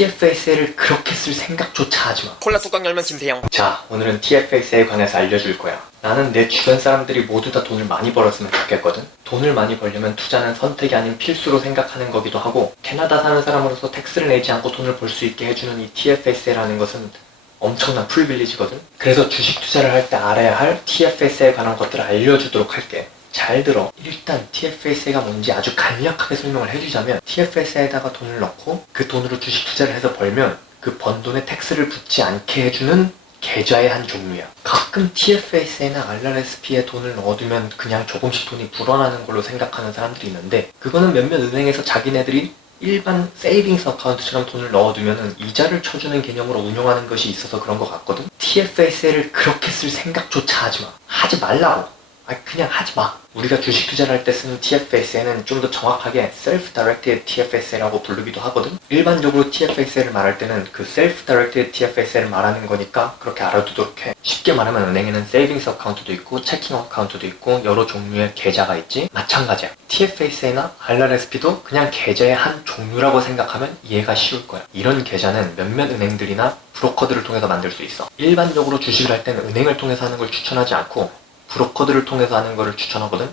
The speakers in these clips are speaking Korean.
TFSA를 그렇게 쓸 생각조차 하지마. 콜라 뚜껑 열면 김태형. 자, 오늘은 TFSA에 관해서 알려줄 거야. 나는 내 주변 사람들이 모두 다 돈을 많이 벌었으면 좋겠거든. 돈을 많이 벌려면 투자는 선택이 아닌 필수로 생각하는 거기도 하고, 캐나다 사는 사람으로서 텍스를 내지 않고 돈을 벌 수 있게 해주는 이 TFSA라는 것은 엄청난 프리빌리지거든. 그래서 주식 투자를 할 때 알아야 할 TFSA에 관한 것들을 알려주도록 할게. 잘 들어. 일단 TFSA가 뭔지 아주 간략하게 설명을 해주자면, TFSA에다가 돈을 넣고 그 돈으로 주식 투자를 해서 벌면 그 번 돈에 텍스를 붙지 않게 해주는 계좌의 한 종류야. 가끔 TFSA나 RRSP에 돈을 넣어두면 그냥 조금씩 돈이 불어나는 걸로 생각하는 사람들이 있는데, 그거는 몇몇 은행에서 자기네들이 일반 세이빙스 어카운트처럼 돈을 넣어두면 이자를 쳐주는 개념으로 운용하는 것이 있어서 그런 것 같거든. TFSA를 그렇게 쓸 생각조차 하지마. 하지 말라고. 그냥 하지마. 우리가 주식 투자를 할 때 쓰는 TFSA는 좀 더 정확하게 Self-Directed TFSA라고 부르기도 하거든. 일반적으로 TFSA를 말할 때는 그 Self-Directed TFSA를 말하는 거니까 그렇게 알아두도록 해. 쉽게 말하면 은행에는 세이빙스 어카운트도 있고 체킹 어카운트도 있고 여러 종류의 계좌가 있지. 마찬가지야. TFSA나 RRSP도 그냥 계좌의 한 종류라고 생각하면 이해가 쉬울 거야. 이런 계좌는 몇몇 은행들이나 브로커들을 통해서 만들 수 있어. 일반적으로 주식을 할 때는 은행을 통해서 하는 걸 추천하지 않고 브로커들을 통해서 하는 거를 추천하거든.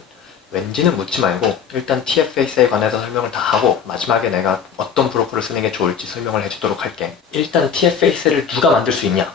왠지는 묻지 말고 일단 TFSA에 관해서 설명을 다 하고 마지막에 내가 어떤 브로커를 쓰는 게 좋을지 설명을 해주도록 할게. 일단 TFSA를 누가 만들 수 있냐?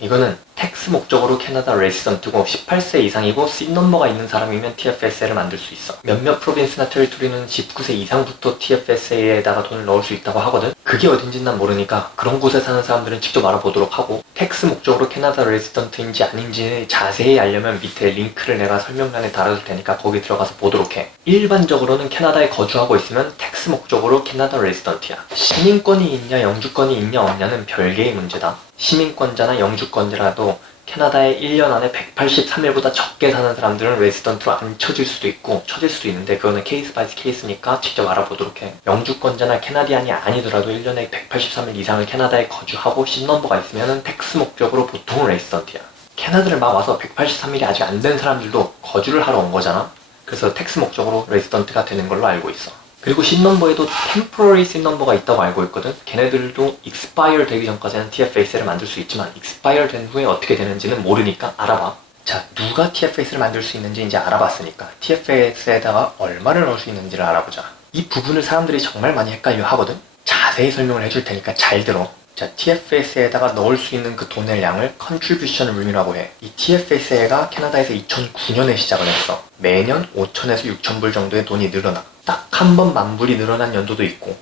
이거는 텍스 목적으로 캐나다 레지던트고 18세 이상이고 C넘버가 있는 사람이면 TFSA를 만들 수 있어. 몇몇 프로빈스나 테리토리는 19세 이상부터 TFSA에다가 돈을 넣을 수 있다고 하거든. 그게 어딘지는 난 모르니까 그런 곳에 사는 사람들은 직접 알아보도록 하고, 텍스 목적으로 캐나다 레지던트인지 아닌지 자세히 알려면 밑에 링크를 내가 설명란에 달아둘 테니까 거기 들어가서 보도록 해. 일반적으로는 캐나다에 거주하고 있으면 텍스 목적으로 캐나다 레지던트야. 시민권이 있냐 영주권이 있냐 없냐는 별개의 문제다. 시민권자나 영주권자라도 캐나다에 1년 안에 183일보다 적게 사는 사람들은 레지던트로 안 쳐질 수도 있고 쳐질 수도 있는데, 그거는 케이스 바이 케이스니까 직접 알아보도록 해. 영주권자나 캐나디안이 아니더라도 1년에 183일 이상을 캐나다에 거주하고 C넘버가 있으면 텍스 목적으로 보통은 레지던트야. 캐나다를 막 와서 183일이 아직 안 된 사람들도 거주를 하러 온 거잖아. 그래서 텍스 목적으로 레지던트가 되는 걸로 알고 있어. 그리고 C넘버에도 Temporary C넘버가 있다고 알고 있거든. 걔네들도 Expire 되기 전까지는 TFSA를 만들 수 있지만 Expire 된 후에 어떻게 되는지는 모르니까 알아봐. 자, 누가 TFSA를 만들 수 있는지 이제 알아봤으니까 TFSA에다가 얼마를 넣을 수 있는지를 알아보자. 이 부분을 사람들이 정말 많이 헷갈려 하거든. 자세히 설명을 해줄 테니까 잘 들어. 자, TFSA에다가 넣을 수 있는 그 돈의 양을 Contribution Room이라고 해. 이 TFSA가 캐나다에서 2009년에 시작을 했어. 매년 5,000에서 6,000불 정도의 돈이 늘어나. 딱 한 번 10,000불이 늘어난 연도도 있고.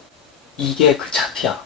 이게 그 차트야.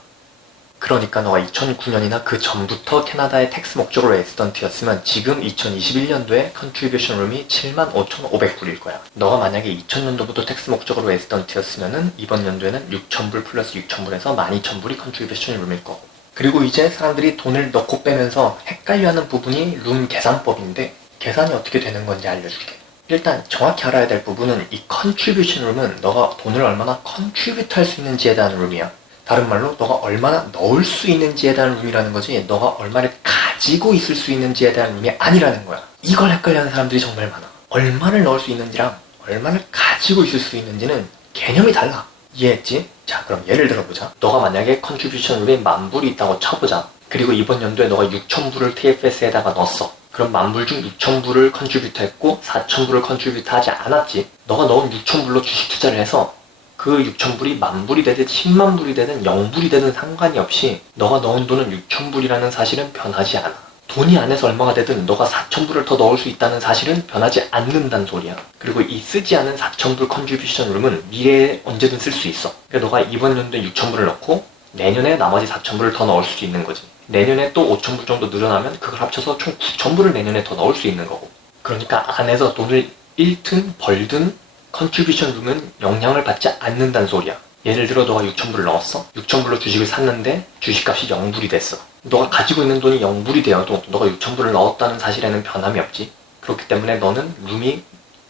그러니까 너가 2009년이나 그 전부터 캐나다의 텍스 목적으로 레지던트였으면 지금 2021년도에 Contribution Room이 75,500불일 거야. 너가 만약에 2000년도부터 텍스 목적으로 레지던트였으면은 이번 연도에는 6,000불 플러스 6,000불에서 12,000불이 Contribution Room일 거고. 그리고 이제 사람들이 돈을 넣고 빼면서 헷갈려하는 부분이 룸 계산법인데, 계산이 어떻게 되는 건지 알려줄게. 일단 정확히 알아야 될 부분은 이 Contribution Room은 너가 돈을 얼마나 contribute 할 수 있는지에 대한 룸이야. 다른 말로 너가 얼마나 넣을 수 있는지에 대한 룸이라는 거지, 너가 얼마를 가지고 있을 수 있는지에 대한 룸이 아니라는 거야. 이걸 헷갈려하는 사람들이 정말 많아. 얼마를 넣을 수 있는지랑 얼마를 가지고 있을 수 있는지는 개념이 달라. 이해했지? 자, 그럼 예를 들어보자. 너가 만약에 컨트리뷰션 룸이 10,000불이 있다고 쳐보자. 그리고 이번 연도에 너가 6,000불을 TFS에다가 넣었어. 그럼 10,000불 중 6,000불을 컨트리뷰트 했고 4,000불을 컨트리뷰트 하지 않았지. 너가 넣은 6,000불로 주식 투자를 해서 그 6,000불이 10,000불이 되든 100,000불이 되든 0불이 되든 상관이 없이 너가 넣은 돈은 6,000불이라는 사실은 변하지 않아. 돈이 안에서 얼마가 되든 너가 4,000불을 더 넣을 수 있다는 사실은 변하지 않는다는 소리야. 그리고 이 쓰지 않은 4,000불 컨트리뷰션 룸은 미래에 언제든 쓸 수 있어. 그러니까 너가 이번 연도에 6,000불을 넣고 내년에 나머지 4,000불을 더 넣을 수도 있는 거지. 내년에 또 5,000불 정도 늘어나면 그걸 합쳐서 총 9,000불을 내년에 더 넣을 수 있는 거고. 그러니까 안에서 돈을 잃든 벌든 컨트리뷰션 룸은 영향을 받지 않는다는 소리야. 예를 들어 너가 6,000불을 넣었어. 6,000불로 주식을 샀는데 주식값이 0불이 됐어. 너가 가지고 있는 돈이 0불이 되어도 너가 6,000불을 넣었다는 사실에는 변함이 없지. 그렇기 때문에 너는 룸이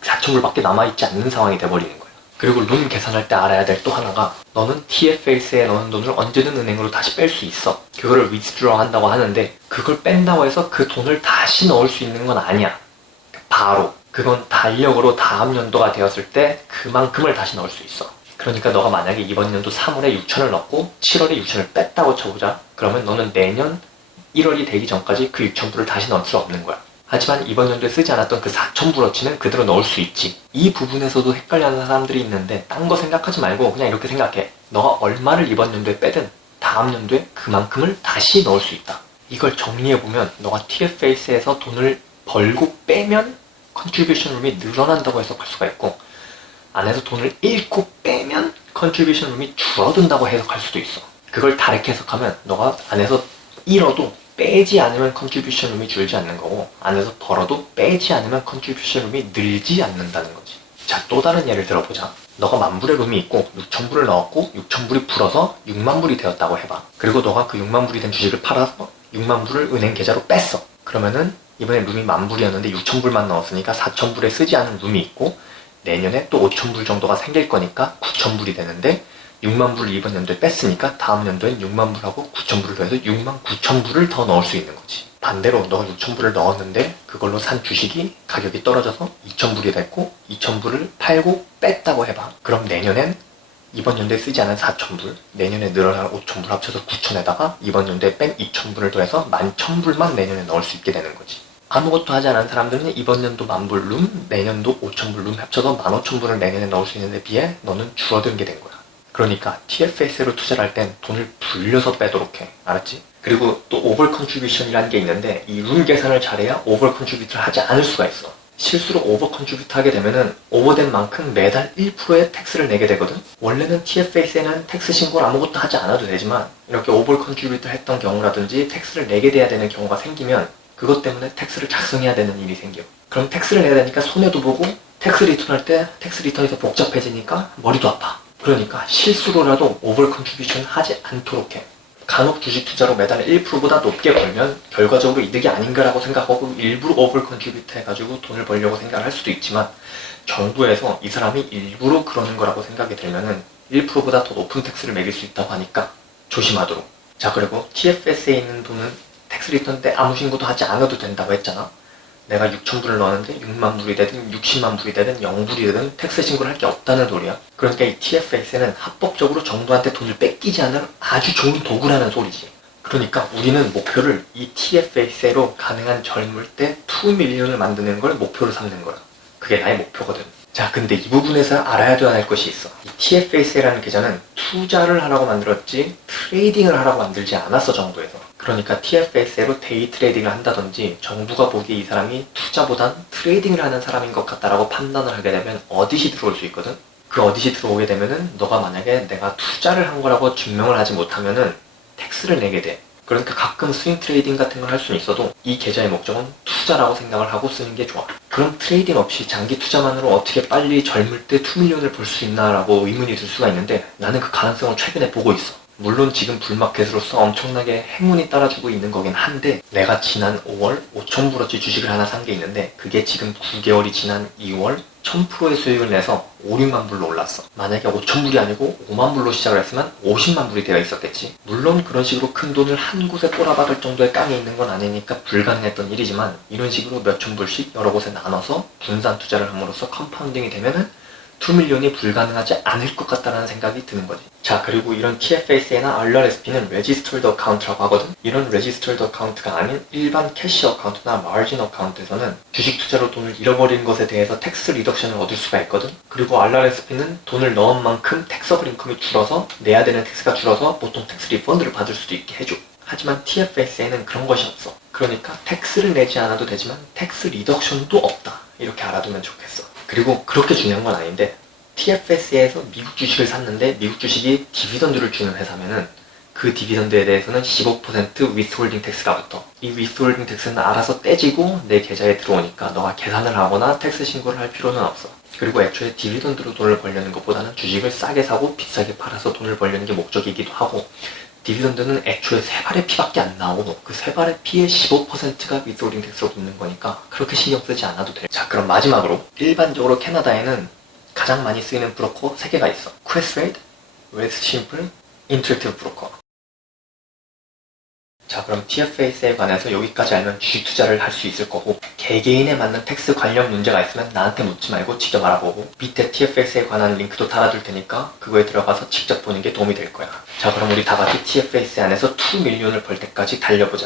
4,000불밖에 남아있지 않는 상황이 돼버리는 거야. 그리고 룸 계산할 때 알아야 될 또 하나가, 너는 TFS에 넣은 돈을 언제든 은행으로 다시 뺄 수 있어. 그거를 withdraw 한다고 하는데, 그걸 뺀다고 해서 그 돈을 다시 넣을 수 있는 건 아니야. 바로 그건 달력으로 다음 연도가 되었을 때 그만큼을 다시 넣을 수 있어. 그러니까 너가 만약에 이번 연도 3월에 6천을 넣고 7월에 6천을 뺐다고 쳐보자. 그러면 너는 내년 1월이 되기 전까지 그 6천불을 다시 넣을 수 없는 거야. 하지만 이번 연도에 쓰지 않았던 그 4천불어치는 그대로 넣을 수 있지. 이 부분에서도 헷갈려하는 사람들이 있는데 딴 거 생각하지 말고 그냥 이렇게 생각해. 너가 얼마를 이번 연도에 빼든 다음 연도에 그만큼을 다시 넣을 수 있다. 이걸 정리해보면 너가 TFAS에서 돈을 벌고 빼면 컨트리뷰션 룸이 늘어난다고 해석할 수가 있고, 안에서 돈을 잃고 빼면 컨트리뷰션 룸이 줄어든다고 해석할 수도 있어. 그걸 다르게 해석하면 너가 안에서 잃어도 빼지 않으면 컨트리뷰션 룸이 줄지 않는 거고, 안에서 벌어도 빼지 않으면 컨트리뷰션 룸이 늘지 않는다는 거지. 자, 또 다른 예를 들어보자. 너가 10,000불의 룸이 있고 6,000불을 넣었고 6,000불이 불어서 60,000불이 되었다고 해봐. 그리고 너가 그 60,000불이 된 주식을 팔아서 60,000불을 은행 계좌로 뺐어. 그러면은 이번에 룸이 10,000불이었는데 6,000불만 넣었으니까 4,000불에 쓰지 않은 룸이 있고, 내년에 또 5,000불 정도가 생길 거니까 9,000불이 되는데, 60,000불을 이번 연도에 뺐으니까 다음 연도엔 60,000불하고 9,000불을 더해서 69,000불을 더 넣을 수 있는 거지. 반대로 너가 6,000불을 넣었는데 그걸로 산 주식이 가격이 떨어져서 2,000불이 됐고 2,000불을 팔고 뺐다고 해봐. 그럼 내년엔 이번 연도에 쓰지 않은 4,000불, 내년에 늘어날 5,000불 합쳐서 9,000에다가 이번 연도에 뺀 2,000불을 더해서 11,000불만 내년에 넣을 수 있게 되는 거지. 아무것도 하지 않은 사람들은 이번 연도 10,000불 룸, 내년도 5,000불 룸 합쳐서 15,000불을 내년에 넣을 수 있는데 비해 너는 줄어든 게 된 거야. 그러니까 TFS로 투자를 할 땐 돈을 불려서 빼도록 해. 알았지? 그리고 또 오버 컨트리뷰션이라는 게 있는데, 이 룸 계산을 잘해야 오버 컨트리뷰트를 하지 않을 수가 있어. 실수로 오버 컨트리뷰트 하게 되면은 오버된 만큼 매달 1%의 텍스를 내게 되거든. 원래는 TFS에는 텍스 신고를 아무것도 하지 않아도 되지만, 이렇게 오버 컨트리뷰트 했던 경우라든지 텍스를 내게 돼야 되는 경우가 생기면 그것 때문에 텍스를 작성해야 되는 일이 생겨. 그럼 텍스를 내야 되니까 손해도 보고, 텍스 리턴할 때 텍스 리턴이 더 복잡해지니까 머리도 아파. 그러니까 실수로라도 오버 컨트리뷰션 하지 않도록 해. 간혹 주식 투자로 매달 1%보다 높게 벌면 결과적으로 이득이 아닌가라고 생각하고 일부러 오버 컨트리뷰트 해가지고 돈을 벌려고 생각을 할 수도 있지만, 정부에서 이 사람이 일부러 그러는 거라고 생각이 들면은 1%보다 더 높은 텍스를 매길 수 있다고 하니까 조심하도록. 자, 그리고 TFS에 있는 돈은 텍스 리턴 때 아무 신고도 하지 않아도 된다고 했잖아. 내가 6,000불을 넣었는데 60,000불이 되든 60,000불이 되든 0불이 되든 텍스 신고를 할 게 없다는 소리야. 그러니까 이 TFS는 합법적으로 정부한테 돈을 뺏기지 않을 아주 좋은 도구라는 소리지. 그러니까 우리는 목표를 이 TFS로 가능한 젊을 때 2밀리언을 만드는 걸 목표로 삼는 거야. 그게 나의 목표거든. 자, 근데 이 부분에서 알아야 할 것이 있어. 이 TFS라는 계좌는 투자를 하라고 만들었지 트레이딩을 하라고 만들지 않았어, 정부에서. 그러니까 TFS로 데이 트레이딩을 한다든지 정부가 보기에 이 사람이 투자보단 트레이딩을 하는 사람인 것 같다라고 판단을 하게 되면 어디시 들어올 수 있거든? 그 어디시 들어오게 되면은 너가 만약에 내가 투자를 한 거라고 증명을 하지 못하면은 텍스를 내게 돼. 그러니까 가끔 스윙 트레이딩 같은 걸 할 수는 있어도 이 계좌의 목적은 투자라고 생각을 하고 쓰는 게 좋아. 그럼 트레이딩 없이 장기 투자만으로 어떻게 빨리 젊을 때 2밀리언을 벌 수 있나라고 의문이 들 수가 있는데, 나는 그 가능성을 최근에 보고 있어. 물론 지금 불마켓으로서 엄청나게 행운이 따라주고 있는 거긴 한데, 내가 지난 5월 5,000불어치 주식을 하나 산 게 있는데 그게 지금 9개월이 지난 2월 1000%의 수익을 내서 5, 6만 불로 올랐어. 만약에 5,000불이 아니고 5만 불로 시작을 했으면 50만 불이 되어 있었겠지. 물론 그런 식으로 큰 돈을 한 곳에 꼬라박을 정도의 깡이 있는 건 아니니까 불가능했던 일이지만, 이런 식으로 몇천 불씩 여러 곳에 나눠서 분산 투자를 함으로써 컴파운딩이 되면은 2밀리언이 불가능하지 않을 것 같다는 생각이 드는 거지. 자, 그리고 이런 TFSA나 RRSP는 Registered Account라고 하거든. 이런 Registered Account가 아닌 일반 캐시 어카운트나 마진 어카운트에서는 주식 투자로 돈을 잃어버린 것에 대해서 텍스 리덕션을 얻을 수가 있거든. 그리고 RRSP는 돈을 넣은 만큼 텍서블 인컴이 줄어서 내야 되는 텍스가 줄어서 보통 텍스 리펀드를 받을 수도 있게 해줘. 하지만 TFSA는 그런 것이 없어. 그러니까 텍스를 내지 않아도 되지만 텍스 리덕션도 없다. 이렇게 알아두면 좋겠어. 그리고 그렇게 중요한 건 아닌데, TFS에서 미국 주식을 샀는데 미국 주식이 디비던드를 주는 회사면은 그 디비던드에 대해서는 15% 위스홀딩 텍스가 붙어. 이 위스홀딩 텍스는 알아서 떼지고 내 계좌에 들어오니까 너가 계산을 하거나 텍스 신고를 할 필요는 없어. 그리고 애초에 디비던드로 돈을 벌려는 것보다는 주식을 싸게 사고 비싸게 팔아서 돈을 벌려는 게 목적이기도 하고, 디비던드는 애초에 세 발의 피밖에 안 나오고 그 세 발의 피의 15%가 위스홀딩 텍스로 붙는 거니까 그렇게 신경 쓰지 않아도 돼. 자, 그럼 마지막으로 일반적으로 캐나다에는 가장 많이 쓰이는 브로커 3개가 있어. 퀘스트레이드, 웨스트심플, 인터랙티브 브로커. 자, 그럼 TFS에 관해서 여기까지 알면 주식 투자를 할 수 있을 거고, 개개인에 맞는 텍스 관련 문제가 있으면 나한테 묻지 말고 직접 알아보고, 밑에 TFS에 관한 링크도 달아둘 테니까 그거에 들어가서 직접 보는 게 도움이 될 거야. 자, 그럼 우리 다 같이 TFS 안에서 2밀리언을 벌 때까지 달려보자.